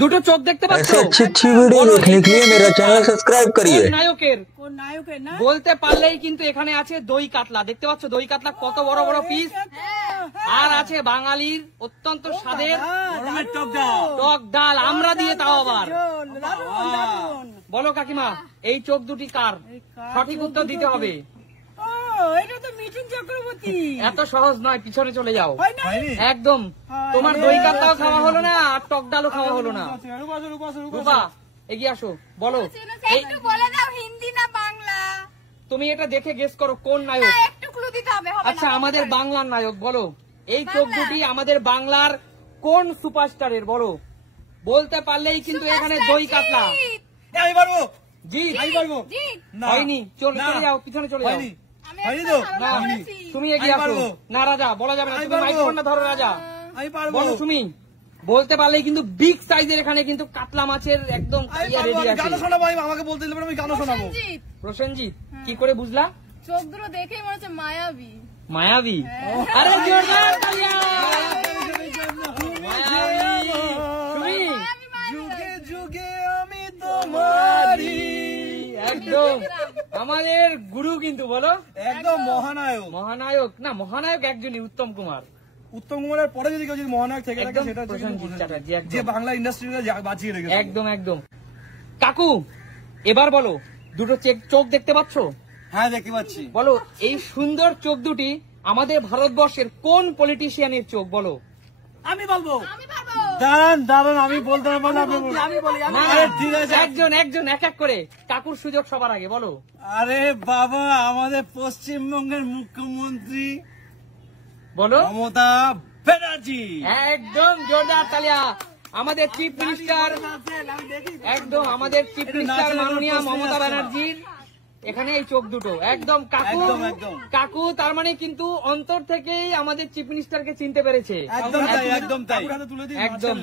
দুটো চোখ দেখতে পাচ্ছ? ऐसे अच्छी वीडियो देखने के लिए मेरा चैनल सब्सक्राइब करिए। নায়কের না বলতে পারলেই কিন্তু এখানে আছে দই কাতলা, দেখতে পাচ্ছ দই কাতলা কত বড় বড় পিস, আর আছে বাঙালির অত্যন্ত স্বাদের টক ডাল আমরা দিয়ে, তাও আবার। বলো কাকিমা, এই চোখ দুটি কার? সঠিক উত্তর দিতে হবে। এটা তো মিঠুন চক্রবর্তী। এত সহজ নয়, পিছনে চলে যাও। হয়নি? একদম তোমার দই কাতলাও খাওয়া হলো না, আর টক ডালও খাওয়া হলো না। রূপা এগিয়ে আসো, বলো একটু বলে দাও হিন্দি না বাংলা? তুমি এটা দেখে গেস করো কোন নায়ক। না, একটু ক্লু দিতে হবে। হবে আচ্ছা, না? আমাদের বাংলার নায়ক বলো। এই চোখ দুটি আমাদের বাংলার কোন সুপারস্টারের? বলো, বলতে পারলেই কিন্তু এখানে দই কাতলা। আমি পারবো। জি আমি পারবো। জিৎ, হয়নি, চলে যাও, পিছনে চলে যাও। আমি হয়নি একটা তো? ভালো না, বলেছি। তুমি এগিয়ে আমি আসো। পারবো। না রাজা, বলা যাবে না, আমি তুমি পারবো। মাইক্রোফোনটা ধরো রাজা। আমি পারবো। বলো তুমি, বলতে পারলেই কিন্তু বিগ সাইজের এখানে কিন্তু কাতলা মাছের একদম আমি পারবো। রেডি আমি আছে। গানও শোনাবো। আমাকে বলতে দিলে আমি গানও শোনাবো। প্রসেনজিৎ, প্রসেনজিৎ, কি করে বুঝলা? চোখ দুটো দেখেই মনে হচ্ছে মায়াবী। মায়াবী। আরে জোরদার তালিয়া। মায়াবী। তুমি যুগে যুগে আমি তোমারই। একদম আমাদের গুরু কিন্তু, বলো। একদম মহানায়ক। মহানায়ক না, মহানায়ক একজনই, উত্তম কুমার। উত্তম কুমারের পরে যদি কেউ যদি মহানায়ক থেকে থাকে একদম সেটা হচ্ছে প্রসেনজিৎ কিন্তু চ্যাটার্জি, একদম। যে বাংলা ইন্ডাস্ট্রিকে বাঁচিয়ে রেখেছে। একদম একদম। কাকু এবার বলো, দুটো চোখ দেখতে পাচ্ছ? হ্যাঁ, দেখতে পাচ্ছি। বলো, এই সুন্দর চোখ দুটি আমাদের ভারতবর্ষের কোন পলিটিশিয়ানের চোখ? বলো। আমি বলবো। আমি পারবো। দাঁড়ান আমি বলতে পারবো না। আমি বলি। না, ঠিক আছে। একজন একজন এক এক করে। কাকুর সুযোগ সবার আগে, বলো। আরে বাবা, আমাদের পশ্চিমবঙ্গের মুখ্যমন্ত্রী বলো। মমতা ব্যানার্জি। একদম জোরদার তালিয়া। আমাদের চিফ মিনিস্টার, একদম আমাদের চিফ মিনিস্টার মাননীয় মমতা ব্যানার্জির এখানে এই চোখ দুটো। একদম কাকু, একদম, একদম। কাকু তার মানে কিন্তু অন্তর থেকেই আমাদের চিফ মিনিস্টারকে চিনতে পেরেছে। একদম তাই, একদম তাই। একদম।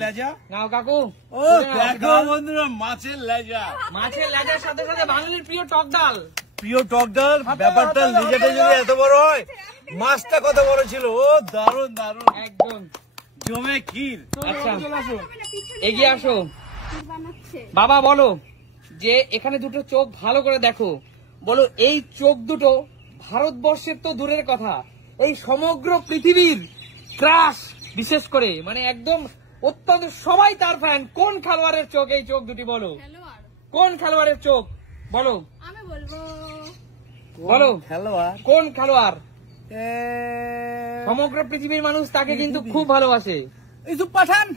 নাও কাকু, ও দেখো বন্ধুরা, মাছের লেজা। মাছের লেজার সাথে সাথে বাঙালির প্রিয় টক ডাল। প্রিয় টক ডাল। ব্যাপারটা লেজাটা যদি এত বড় হয়, মাছটা কত বড় ছিল। ও দারুণ দারুণ, একদম জমে ক্ষীর। আচ্ছা, আসো। এগিয়ে আসো। বানাচ্ছে। বাবা বলো, যে এখানে দুটো চোখ ভালো করে দেখো। বলো, এই চোখ দুটো ভারতবর্ষের তো দূরের কথা, এই সমগ্র পৃথিবীর ক্রাশ, বিশেষ করে মানে একদম অত্যন্ত সবাই তার ফ্যান। কোন খেলোয়াড়ের চোখ এই চোখ দুটি? বলো, খেলোয়াড়। কোন খেলোয়াড়ের চোখ? বলো, আমি বলবো বলো খেলোয়াড়। কোন খেলোয়াড়? সমগ্র পৃথিবীর মানুষ তাকে কিন্তু খুব ভালোবাসে। ইউসুফ পাঠান।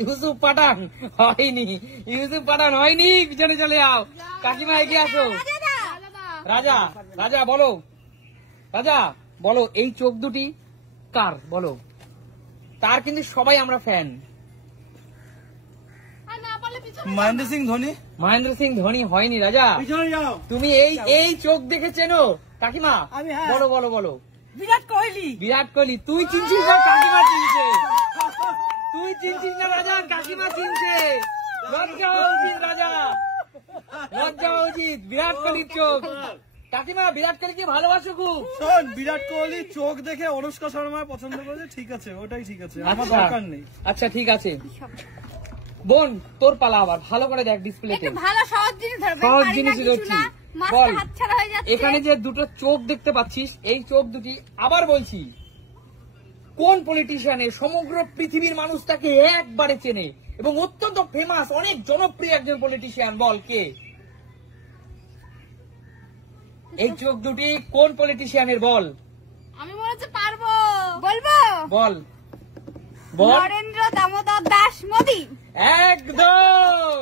ইউসুফ পাঠান হয়নি, ইউসুফ পাঠান হয়নি, পিছনে চলে যাও। কাকিমা এগিয়ে আসো। রাজা, রাজা বলো, রাজা বলো, এই চোখ দুটি কার? বলো। তার কিন্তু সবাই আমরা ফ্যান। আর না পারলে পিছনে মহেন্দ্র সিং ধোনি। মহেন্দ্র সিং ধোনি হয়নি। রাজা, পিছনে যাও। তুমি এই চোখ দেখে চেনো? কাকিমা আমি, হ্যাঁ। বলো বলো বলো। বিরাট কোহলি। বিরাট কোহলি। তুই চিনছিস না, কাকিমা চিনছে। তুই চিনছিস না রাজা, কাকিমা চিনছে। লজ্জা হওয়া উচিত রাজা, লজ্জা হওয়া উচিত। বিরাট কোহলির চোখ। কাকিমা বিরাট কোহলিকে ভালোবাসো খুব। শোন, বিরাট কোহলি চোখ দেখে অনুষ্কা শর্মা পছন্দ করেছে, ঠিক আছে, ওটাই ঠিক আছে, আমার আচ্ছা, দরকার নেই। আচ্ছা ঠিক আছে। বোন তোর পালা, আবার ভালো করে দেখ ডিসপ্লেতে। একটু ভালো সহজ জিনিস ধরবে। সহজ পারি না জিনিস কিছু ধরছি। না, মাথা বল, হাতছাড়া হয়ে যাচ্ছে। এখানে যে দুটো চোখ দেখতে পাচ্ছিস, এই চোখ দুটি আবার বলছি, কোন পলিটিশিয়ানের সমগ্র পৃথিবীর মানুষ তাকে একবারে চেনে এবং অত্যন্ত ফেমাস, অনেক জনপ্রিয় একজন পলিটিশিয়ান? বল কে এই চোখ দুটি? কোন পলিটিশিয়ানের? বল। আমি মনে হচ্ছে পারবো। বলবো? বল বল। নরেন্দ্র দামোদর দাস মোদি। একদম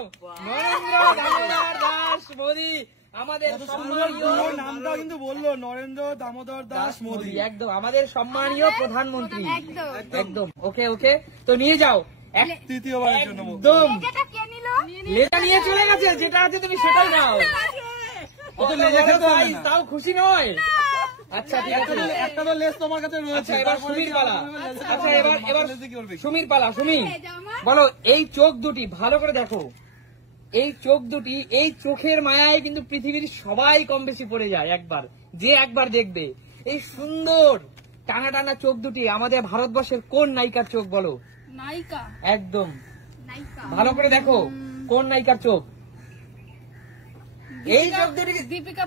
নরেন্দ্র দামোদর দাস মোদি, আমাদের সম্মানীয় নামটা কিন্তু বললো, নরেন্দ্র দামোদর দাস মোদি। একদম আমাদের সম্মানীয় প্রধানমন্ত্রী। একদম। একদম। ওকে ওকে, তো নিয়ে যাও। তৃতীয়বারের জন্য একদম যেটা কে নিল? লেটা নিয়ে চলে গেছে, যেটা আছে তুমি সেটাই নাও। অত লেজা খেতে হবে না। তাও খুশি নয়। আচ্ছা ঠিক আছে, একটা তো লেস তোমার কাছে রয়েছে। আচ্ছা এবার সুমির পালা। আচ্ছা এবার লেজে কি করবে? সুমির পালা। সুমি এই যে আমার বলো, এই চোখ দুটি ভালো করে দেখো। এই চোখ দুটি, এই চোখের মায়ায় কিন্তু পৃথিবীর সবাই কম বেশি পড়ে যায় একবার, যে একবার দেখবে। এই সুন্দর টানা টানা চোখ দুটি আমাদের ভারতবর্ষের কোন নায়িকার চোখ? বলো। নায়িকা। একদম নায়িকা। ভালো করে দেখো কোন নায়িকার চোখ। এই চোখ দুটি দীপিকা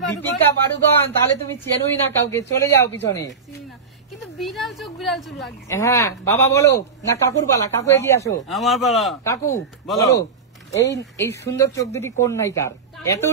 পাড়ুকোন। তাহলে তুমি চেনোই না কাউকে, চলে যাও পিছনে। চিনি না। কিন্তু বিড়াল চোখ লাগছে। হ্যাঁ বাবা বলো না, কাকুর পালা, কাকু এগিয়ে আসো। আমার পালা। কাকু বলো। বলো এই সুন্দর চোখ দুটি কোন নায়িকার? এত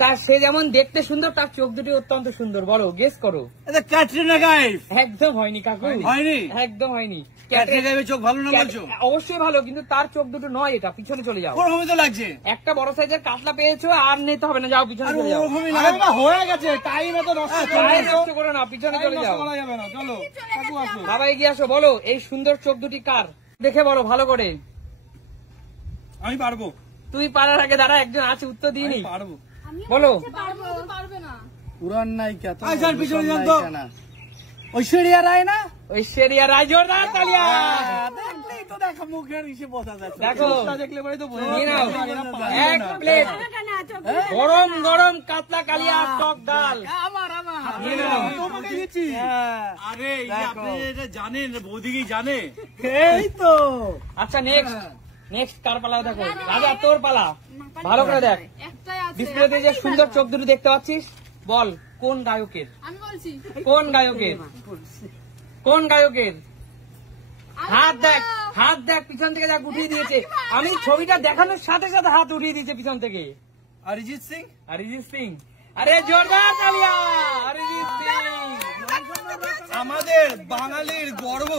তার সে যেমন দেখতে সুন্দর, তার চোখ দুটি অত্যন্ত সুন্দর। বলো, গেস করো। এটা ক্যাটরিনা কাইফ। একদম হয়নি কাকু, হয়নি? একদম হয়নি। ক্যাটরিনা কাইফের চোখ ভালো না বলছো? অবশ্যই ভালো, কিন্তু তার চোখ দুটো নয়। এটা পিছনে চলে যাও। ওরকমই তো লাগছে। একটা বড় সাইজের কাতলা পেয়েছো, আর নিতে হবে না, যাও পিছনে চলে যাও। ওরকমই লাগে। হয়ে গেছে, টাইম এত নষ্ট টাইম নষ্ট করো না, পিছনে চলে যাও। করা যাবে না, চলো কাকু আসো। বাবা এগিয়ে আসো। বলো এই সুন্দর চোখ দুটি কার? দেখে বলো ভালো করে। আমি পারবো। তুই পারার আগে দাঁড়া, একজন আছে উত্তর দিইনি। পারবো। বলো। পারবে না। পুরান নায়িকা তো। আচ্ছা পিছনে যান তো। ঐশ্বরিয়া রায় না? ঐশ্বরিয়া রায়। জোরদার তালিয়া। দেখলেই তো দেখো মুখের ইসে বোঝা যাচ্ছে। দেখো দেখলে পরে তো বোঝা নিয়ে নাও যাচ্ছে। এক প্লেট গরম গরম কাতলা কালিয়া টক ডাল। নিয়ে নাও। তোমাকে দিচ্ছি। আরে এই যে আপনি এটা জানেন, বৌদিকেই জানে। এই তো। আচ্ছা নেক্সট কার পালা? দেখো রাজা, তোর পালা। ভালো করে দেখ একটাই আছে। ডিসপ্লেতে যে সুন্দর চোখ দুটো দেখতে পাচ্ছিস, বল কোন গায়কের? আমি বলছি। কোন গায়কের? কোন গায়কের? হাত দেখ, হাত দেখ, পিছন থেকে দেখ, উঠিয়ে দিয়েছে। আমি ছবিটা দেখানোর সাথে সাথে হাত উঠিয়ে দিয়েছে পিছন থেকে। অরিজিৎ সিং। অরিজিৎ সিং। আরে জোরদার তালিয়া। অরিজিৎ সিং আমাদের বাঙালির গর্ব।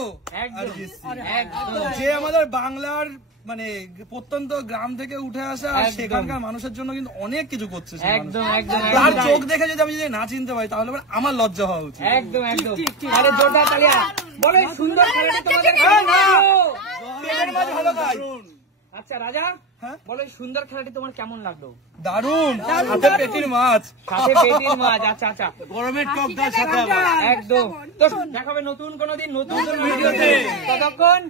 একদম, অরিজিৎ সিং। একদম। যে আমাদের বাংলার মানে প্রত্যন্ত গ্রাম থেকে উঠে আসা, আর একদম। সেখানকার মানুষের জন্য কিন্তু অনেক কিছু করছে সে মানুষ। একদম একদম তার একদম। চোখ দেখে যদি আমি যদি না চিনতে পারি, তাহলে আবার আমার লজ্জা হওয়া উচিত। একদম একদম। আরে জোরদার তালিয়া। বলো এই সুন্দর খেলাটি তোমাদের পেটের মাঝে ভালো কাজ। আচ্ছা রাজা, হ্যাঁ? বলো এই সুন্দর খেলাটি তোমার কেমন লাগলো? দারুণ। সাথে পেটির মাছ। সাথে পেটির মাছ। আচ্ছা আচ্ছা, গরমের টক ডাল সাথে আবার। একদম। তো দেখাবে নতুন কোনো দিন নতুন ভিডিওতে। ততক্ষণ